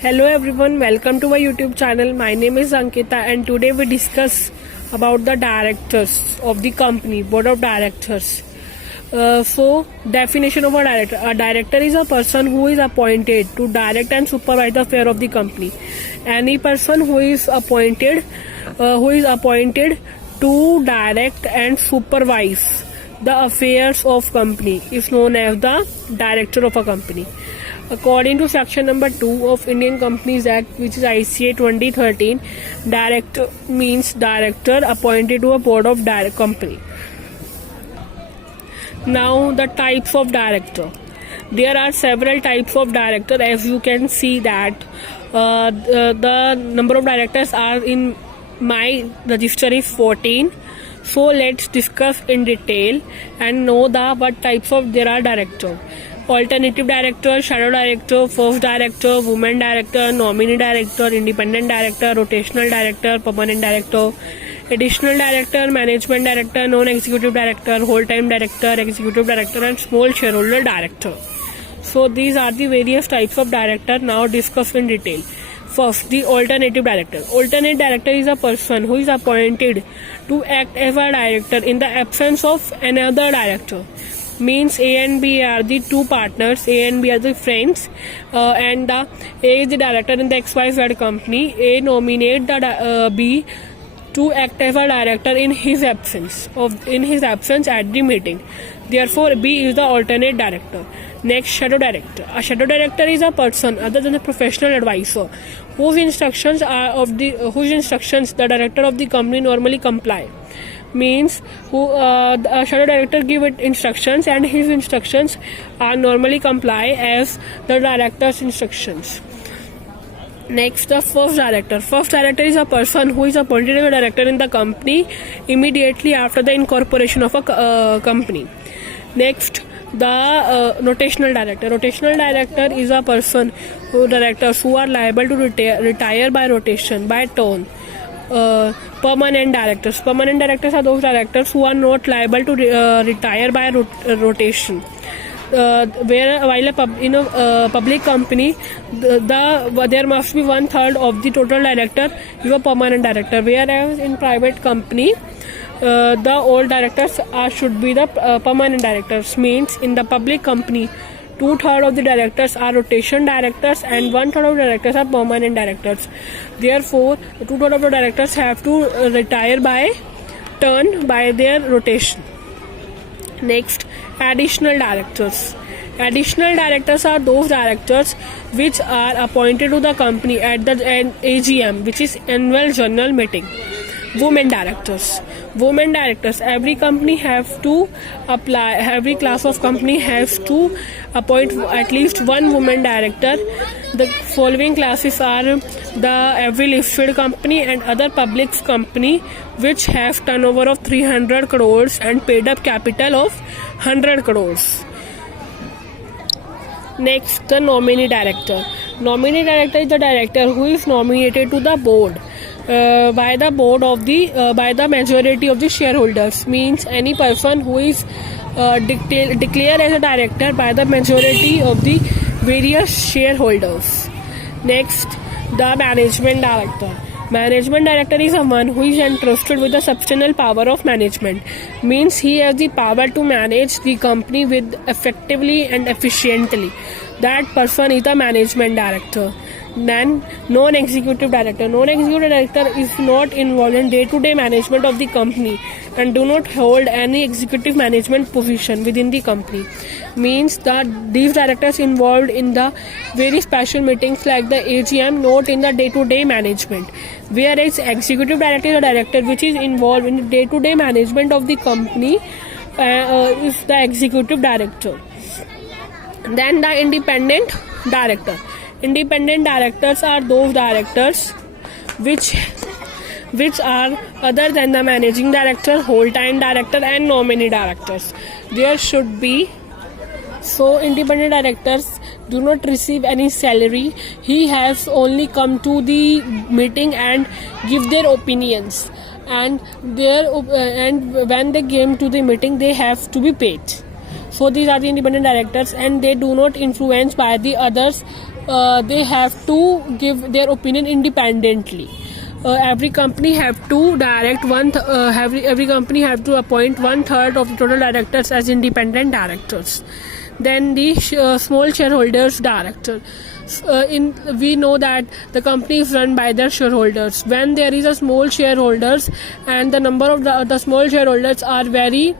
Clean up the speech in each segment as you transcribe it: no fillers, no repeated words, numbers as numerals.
Hello everyone, welcome to my YouTube channel. My name is Ankita and today we discuss about the directors of the company, board of directors. Definition of a director. A director is a person who is appointed to direct and supervise the affairs of the company. Any person who is appointed to direct and supervise the affairs of company is known as the director of a company. According to section number 2 of Indian Companies Act, which is ICA 2013, director means director appointed to a board of company. Now the types of director. There are several types of director. As you can see that the number of directors are in my register is 14. So let's discuss in detail and know what types of there are director. Alternative director, shadow director, first director, woman director, nominee director, independent director, rotational director, permanent director, additional director, management director, non-executive director, whole-time director, executive director, and small shareholder director. So these are the various types of director now discussed in detail. First, the alternative director. Alternate director is a person who is appointed to act as a director in the absence of another director. Means A and B are the two partners, A and B are the friends, and A is the director in the XYZ company. A nominate the B to act as a director in his absence at the meeting. Therefore, B is the alternate director. Next, shadow director. A shadow director is a person other than the professional advisor whose instructions the director of the company normally comply. Means the shadow director give it instructions and his instructions are normally comply as the director's instructions. Next, the first director. First director is a person who is appointed as a director in the company immediately after the incorporation of a company. Next, the rotational director. Rotational director is a person directors who are liable to retire by rotation, by turn. Permanent directors. Permanent directors are those directors who are not liable to retire by rotation. While in a public company, there must be 1/3 of the total director is a permanent director. Whereas in private company, the all directors should be the permanent directors. Means in the public company, 2/3 of the directors are rotation directors and 1/3 of the directors are permanent directors. Therefore, 2/3 of the directors have to retire by turn by their rotation. Next, additional directors. Additional directors are those directors which are appointed to the company at the AGM, which is annual general meeting. Women directors. Women directors. Every company have to apply. Every class of company has to appoint at least one woman director. The following classes are the every listed company and other public company which have turnover of 300 crores and paid up capital of 100 crores. Next, the nominee director. Nominee director is the director who is nominated to the board by the majority of the shareholders. Means any person who is declared as a director by the majority of the various shareholders. Next, the management director. Management director is someone who is entrusted with the substantial power of management. Means he has the power to manage the company with effectively and efficiently. That person is the management director. Then non-executive director. Non-executive director is not involved in day-to-day management of the company and do not hold any executive management position within the company. Means that these directors involved in the very special meetings like the AGM, not in the day-to-day management. Whereas executive director is a director which is involved in the day-to-day management of the company is the executive director. Then the independent director. Independent directors are those directors which are other than the managing director, whole-time director, and nominee directors. There should be. So independent directors do not receive any salary. He has only come to the meeting and give their opinions, and when they came to the meeting, they have to be paid. So these are the independent directors, and they do not influence by the others they have to give their opinion independently. Every company have to direct every company have to appoint 1/3 of the total directors as independent directors. Then the small shareholders director. We know that the company is run by their shareholders. When there is a small shareholders and the number of the small shareholders are very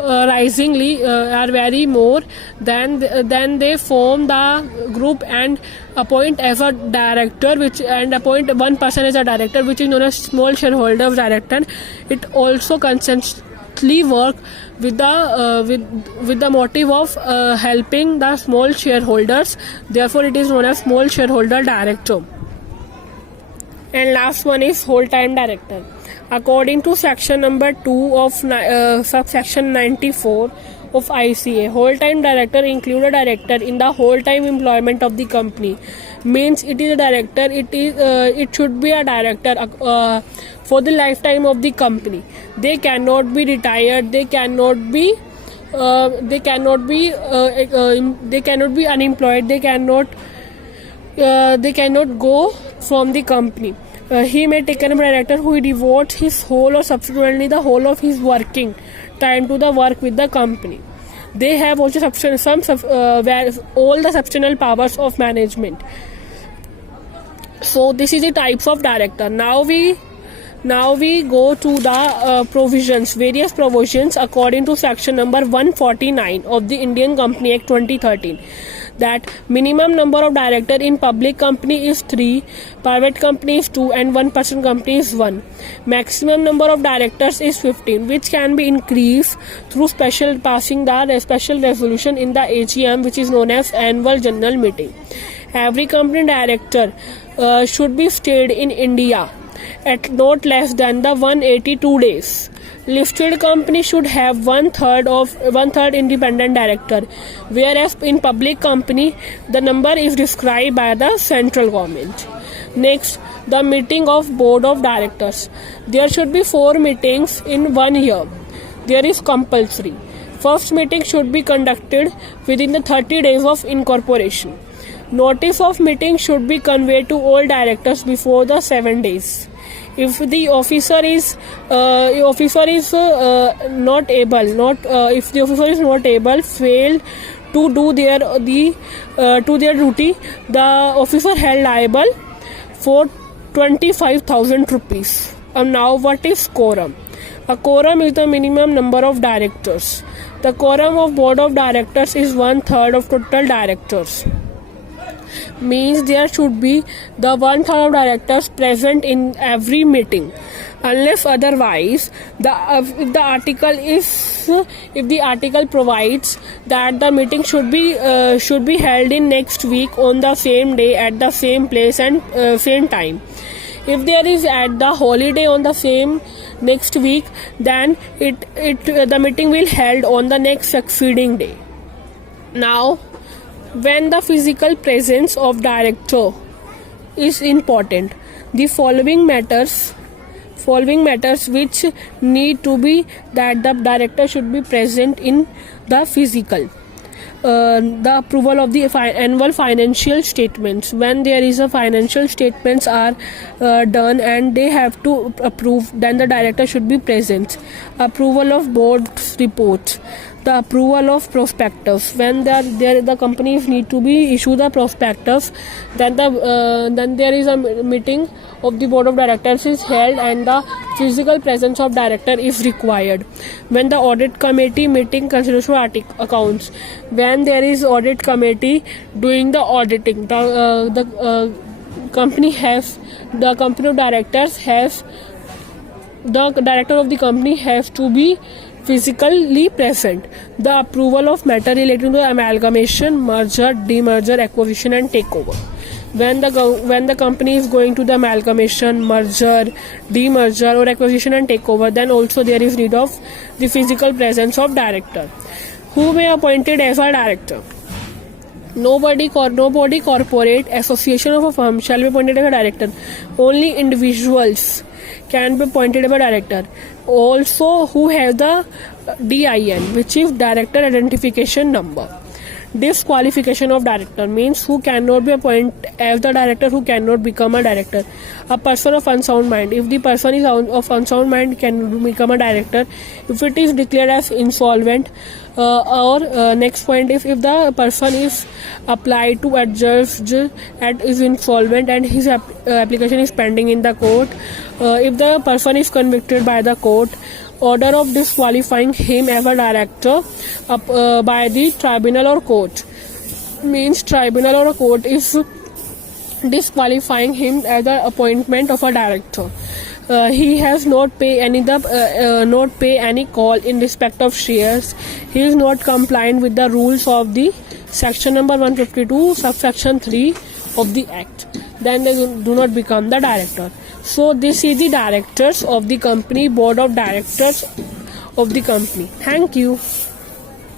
are very more, then they form the group and appoint as a director, and appoint one person as a director, which is known as small shareholder director. It also consistently work with the motive of helping the small shareholders. Therefore, it is known as small shareholder director. And last one is whole time director. According to section number 2 of subsection 94 of ICA, whole time director include a director in the whole time employment of the company. Means it is a director. It should be a director for the lifetime of the company. They cannot be retired. They cannot be unemployed. They cannot go from the company. He may take a director who devotes his whole or subsequently the whole of his working time to the work with the company. They have also all the substantial powers of management. So this is the types of director. Now we go to the provisions, various provisions according to section number 149 of the Indian Company Act 2013. That minimum number of director in public company is 3, private company is 2, and 1-person company is 1. Maximum number of directors is 15, which can be increased through passing the special resolution in the AGM, which is known as annual general meeting. Every company director should be stayed in India at not less than the 182 days. Listed company should have 1/3 independent director, whereas in public company the number is described by the central government. Next, the meeting of board of directors. There should be 4 meetings in 1 year. There is compulsory. First meeting should be conducted within the 30 days of incorporation. Notice of meeting should be conveyed to all directors before the 7 days. If the officer is not able, failed to do their duty, the officer held liable for 25,000 rupees. Now, what is quorum? A quorum is the minimum number of directors. The quorum of board of directors is 1/3 of total directors. Means there should be the 1/3 of directors present in every meeting, unless otherwise if the article provides that the meeting should be held in next week on the same day at the same place and same time. If there is at the holiday on the same next week, then the meeting will held on the next succeeding day. Now, when the physical presence of director is important, the following matters which need to be that the director should be present in the physical. The approval of the annual financial statements. When there is a financial statements are done and they have to approve, then the director should be present. Approval of board's reports. The approval of prospectus. When the companies need to be issue the prospectus, then there is a meeting of the board of directors is held and the physical presence of director is required. When the audit committee meeting considers accounts, when there is audit committee doing the auditing, the company of directors has the director of the company has to be physically present. The approval of matter relating to amalgamation, merger, demerger, acquisition and takeover. When the company is going to the amalgamation, merger, demerger or acquisition and takeover, then also there is need of the physical presence of director. Who may be appointed as a director? Nobody corporate association of a firm shall be appointed as a director. Only individuals can be appointed as a director. Also, who have the DIN, which is Director Identification Number. Disqualification of director means who cannot be appointed as the director, who cannot become a director. A person of unsound mind. If the person is of unsound mind, can become a director. If it is declared as insolvent, or next point, if the person is applied to adjudge and is insolvent and his application is pending in the court, if the person is convicted by the court, order of disqualifying him as a director by the tribunal or court, means tribunal or court is disqualifying him as the appointment of a director. He has not pay any call in respect of shares. He is not compliant with the rules of the section number 152 subsection 3 of the act. Then they do not become the director. So this is the directors of the company, board of directors of the company. Thank you.